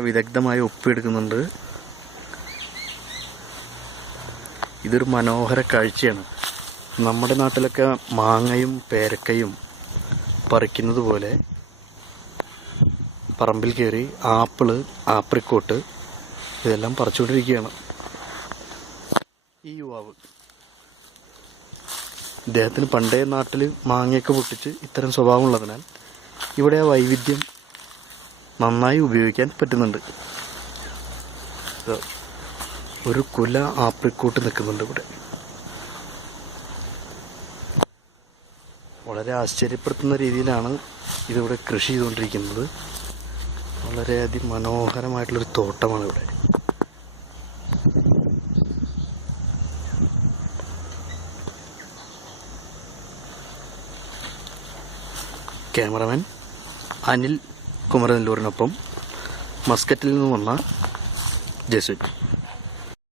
വിദഗ്ധമായി ഒപ്പിയെടുക്കുന്നുണ്ട്. ഇതൊരു മനോഹര കാഴ്ചയാണ്. നമ്മുടെ നാട്ടിലൊക്കെ മാങ്ങയും പേരക്കയും പറിക്കുന്നത് പോലെ പറമ്പിൽ കയറി ആപ്പിള്, ആപ്രിക്കോട്ട് ഇതെല്ലാം പറിച്ചുകൊണ്ടിരിക്കുകയാണ് ഈ യുവാവ്. ഇദ്ദേഹത്തിന് പണ്ടേ നാട്ടിൽ മാങ്ങയൊക്കെ പൊട്ടിച്ച് ഇത്തരം സ്വഭാവമുള്ളതിനാൽ ഇവിടെ ആ വൈവിധ്യം നന്നായി ഉപയോഗിക്കാൻ പറ്റുന്നുണ്ട്. ഒരു കുല ആപ്രിക്കോട്ട് നിൽക്കുന്നുണ്ട് ഇവിടെ. വളരെ ആശ്ചര്യപ്പെടുത്തുന്ന രീതിയിലാണ് ഇതിവിടെ കൃഷി ചെയ്തുകൊണ്ടിരിക്കുന്നത്. വളരെയധികം മനോഹരമായിട്ടുള്ളൊരു തോട്ടമാണ് ഇവിടെ. ക്യാമറമാൻ അനിൽ കുമരനെല്ലൂരിനൊപ്പം മസ്കറ്റിൽ നിന്ന് വന്ന ജസ്വിൻ.